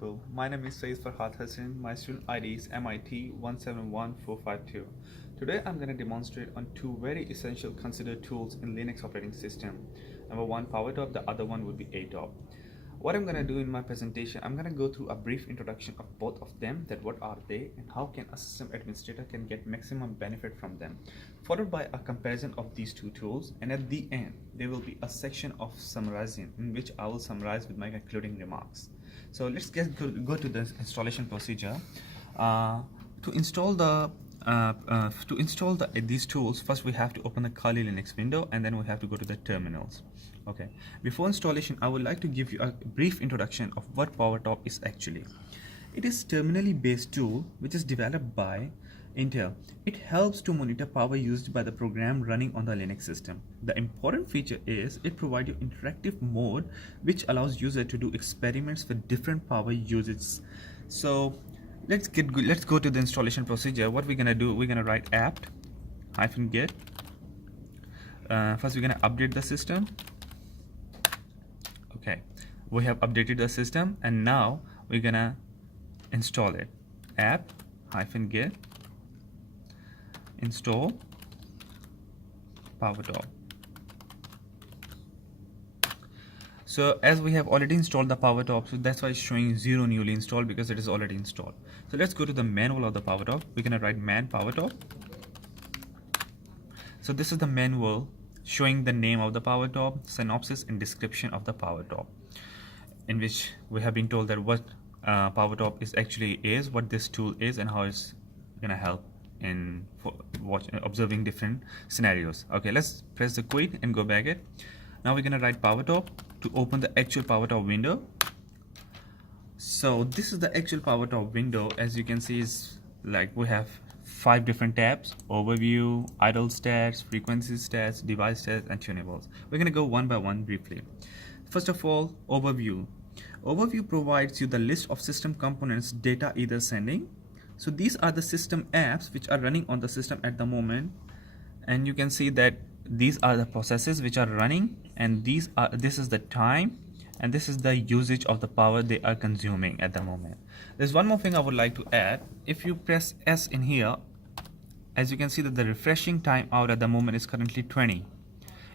Well, my name is Saeed Farhad Hassan. My student ID is MIT 171452. Today I'm going to demonstrate on two very essential considered tools in Linux operating system. Number one, PowerTop, the other one would be Atop. What I'm going to do in my presentation, I'm going to go through a brief introduction of both of them, that what are they and how can a system administrator can get maximum benefit from them, followed by a comparison of these two tools, and at the end there will be a section of summarizing in which I will summarize with my concluding remarks. So let's go to the installation procedure. To install these tools, first we have to open the Kali Linux window, and then we have to go to the terminals. Okay. Before installation, I would like to give you a brief introduction of what PowerTop is actually. It is terminally based tool which is developed by Intel. It helps to monitor power used by the program running on the Linux system. The important feature is it provides you interactive mode which allows user to do experiments with different power usages. So let's go to the installation procedure. What we're gonna do, we're gonna write apt-get. First we're gonna update the system. Okay, we have updated the system, and now we're gonna install it. apt-get install PowerTop. So as we have already installed the PowerTop, so that's why it's showing 0 newly installed, because it is already installed. So let's go to the manual of the PowerTop. We're gonna write man PowerTop. So this is the manual showing the name of the PowerTop, synopsis and description of the PowerTop, in which we have been told that what PowerTop is what this tool is, and how it's gonna help in observing different scenarios. Okay, let's press the quit and go back it. Now we're gonna write PowerTop to open the actual PowerTop window. So this is the actual PowerTop window. As you can see, is like we have 5 different tabs: overview, idle stats, frequency stats, device stats, and tunables. We're gonna go one by one briefly. First of all, overview. Overview provides you the list of system components data either sending. So these are the system apps which are running on the system at the moment, and you can see that these are the processes which are running, and this is the time, and this is the usage of the power they are consuming at the moment. There's one more thing I would like to add. If you press S in here, as you can see that the refreshing time out at the moment is currently 20.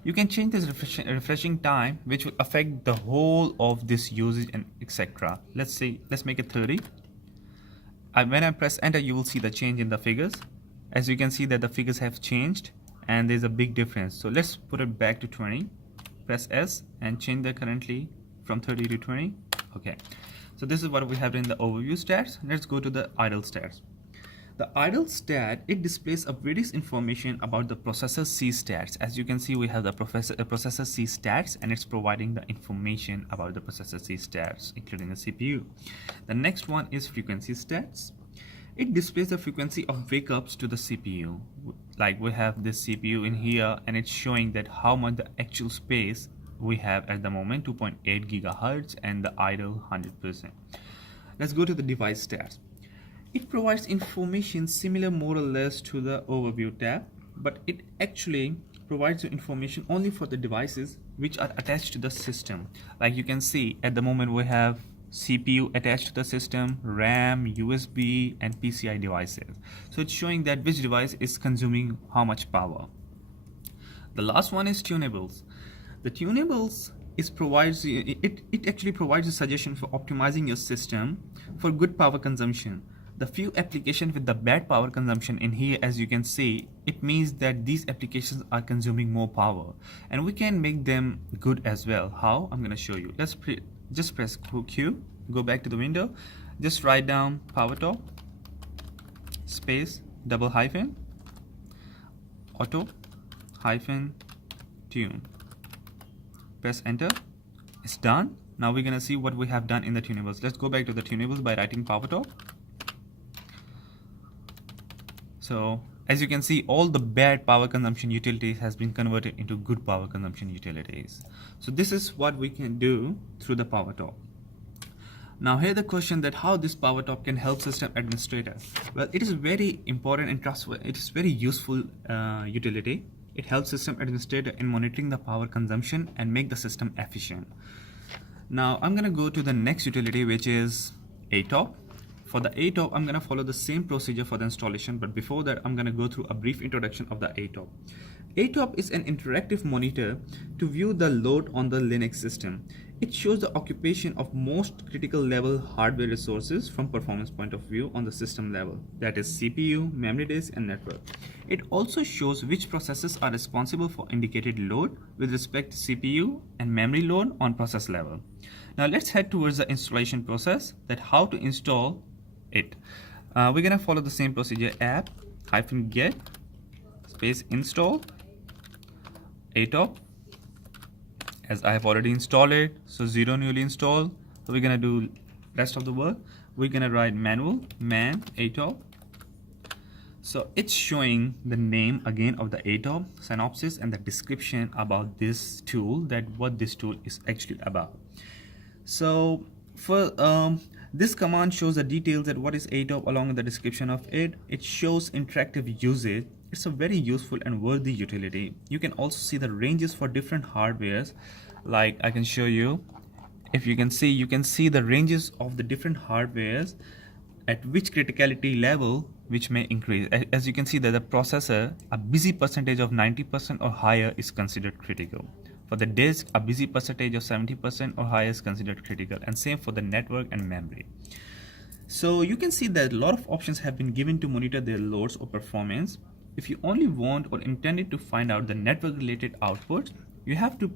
You can change this refreshing time, which will affect the whole of this usage and etc. Let's make it 30. When I press enter, you will see the change in the figures. As you can see that the figures have changed, and there's a big difference. So let's put it back to 20. Press S and change the currently from 30 to 20. Okay, so this is what we have in the overview stats. Let's go to the idle stats. The idle stat, it displays a various information about the processor C stats. As you can see, we have the processor C stats, and it's providing the information about the processor C stats, including the CPU. The next one is frequency stats. It displays the frequency of wake ups to the CPU. Like we have this CPU in here, and it's showing that how much the actual space we have at the moment, 2.8 gigahertz, and the idle 100%. Let's go to the device stats. It provides information similar more or less to the overview tab, but it actually provides you information only for the devices which are attached to the system. Like you can see at the moment we have CPU attached to the system, RAM, USB, and PCI devices. So it's showing that which device is consuming how much power. The last one is tunables. The tunables it actually provides a suggestion for optimizing your system for good power consumption. The few applications with the bad power consumption in here, as you can see, it means that these applications are consuming more power, and we can make them good as well. How? I'm going to show you. Just press Q, go back to the window, just write down PowerTop space double hyphen auto hyphen tune. Press enter. It's done. Now we're going to see what we have done in the tunables. Let's go back to the tunables by writing PowerTop. So as you can see, all the bad power consumption utilities has been converted into good power consumption utilities. So this is what we can do through the PowerTop. Now here the question that how this PowerTop can help system administrator. Well, it is very important and trustworthy. It is very useful utility. It helps system administrator in monitoring the power consumption and make the system efficient. Now I'm going to go to the next utility, which is Atop. For the Atop, I'm going to follow the same procedure for the installation, but before that, I'm going to go through a brief introduction of the Atop. Atop is an interactive monitor to view the load on the Linux system. It shows the occupation of most critical level hardware resources from performance point of view on the system level, that is CPU, memory disk, and network. It also shows which processes are responsible for indicated load with respect to CPU and memory load on process level. Now let's head towards the installation process, that how to install it. We're gonna follow the same procedure: app-get space install Atop. As I have already installed it, so 0 newly installed. So we're gonna do rest of the work. We're gonna write manual man Atop. So it's showing the name again of the Atop, synopsis, and the description about this tool, that what this tool is actually about. So for this command shows the details that what is Atop along with the description of it. It shows interactive usage. It's a very useful and worthy utility. You can also see the ranges for different hardwares. Like I can show you, if you can see the ranges of the different hardwares at which criticality level which may increase. As you can see that the processor, a busy percentage of 90% or higher is considered critical. For the disk, a busy percentage of 70% or higher is considered critical, and same for the network and memory. So you can see that a lot of options have been given to monitor their loads or performance. If you only want or intended to find out the network related outputs, you have to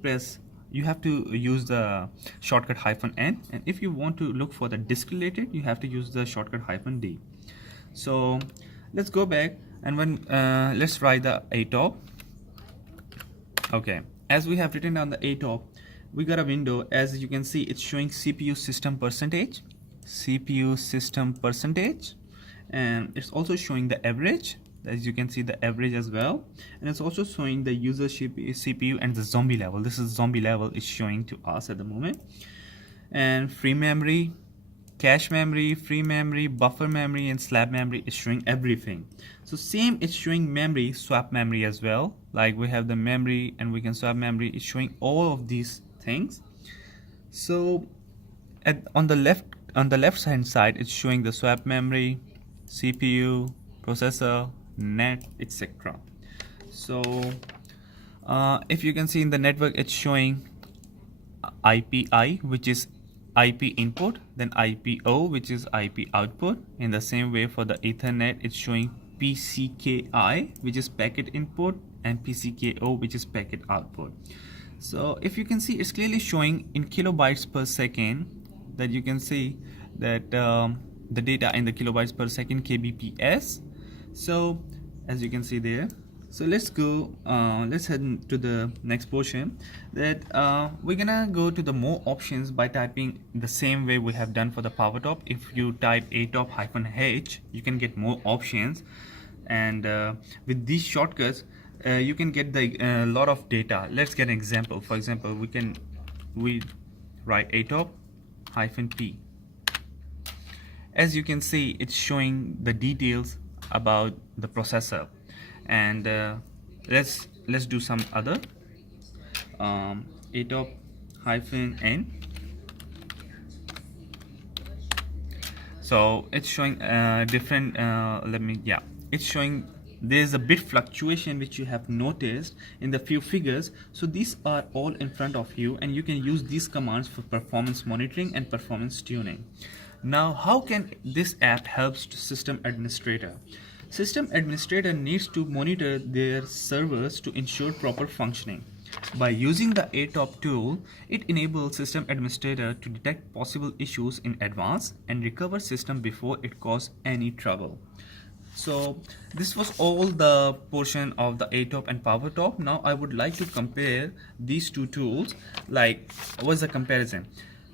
use the shortcut -n, and if you want to look for the disk related, you have to use the shortcut -d. So let's go back and let's write the Atop. Okay, as we have written down the Atop, we got a window. As you can see, it's showing CPU system percentage, and it's also showing the average. As you can see, the average as well, and it's also showing the user CPU and the zombie level. This is zombie level is showing to us at the moment. And free memory, cache memory, free memory, buffer memory, and slab memory is showing everything. So same, it's showing memory, swap memory as well. Like we have the memory and we can swap memory. It's showing all of these things. So on the left hand side, it's showing the swap memory, CPU, processor, net, etc. So if you can see in the network, it's showing IPI, which is IP input, then IPO, which is IP output. In the same way, for the Ethernet, it's showing PCKI, which is packet input, and PCKO, which is packet output. So if you can see, it's clearly showing in kilobytes per second, that you can see that the data in the kilobytes per second, kbps. So as you can see there, so let's go, let's head to the next portion, that we're gonna go to the more options by typing the same way we have done for the PowerTop. If you type Atop -h, you can get more options, and with these shortcuts you can get the lot of data. Let's get an example. For example, we write Atop -p. As you can see, it's showing the details about the processor, and let's do some other Atop -n. So it's showing different it's showing there's a bit fluctuation which you have noticed in the few figures. So these are all in front of you, and you can use these commands for performance monitoring and performance tuning. Now, how can this app helps to system administrator? System administrator needs to monitor their servers to ensure proper functioning. By using the Atop tool, it enables system administrator to detect possible issues in advance and recover system before it causes any trouble. So this was all the portion of the Atop and PowerTop. Now I would like to compare these two tools. Like, what's the comparison?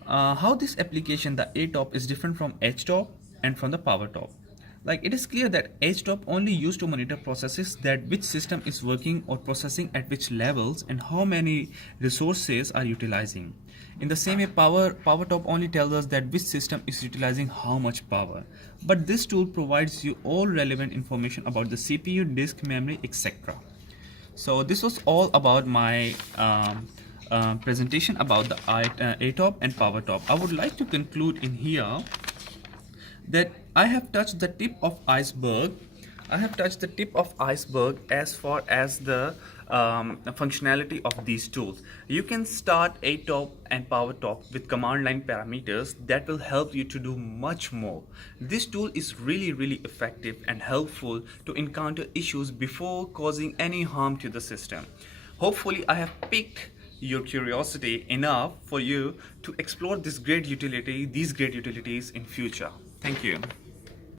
How this application, the Atop, is different from HTOP and from the PowerTop. Like, it is clear that HTOP only used to monitor processes, that which system is working or processing at which levels and how many resources are utilizing. In the same way, PowerTop only tells us that which system is utilizing how much power. But this tool provides you all relevant information about the CPU, disk, memory, etc. So this was all about my presentation about the Atop and PowerTop. I would like to conclude in here that I have touched the tip of iceberg. I have touched the tip of iceberg as far as the functionality of these tools. You can start Atop and Powertop with command line parameters that will help you to do much more. This tool is really effective and helpful to encounter issues before causing any harm to the system. Hopefully, I have piqued your curiosity enough for you to explore these great utilities in future. Thank you.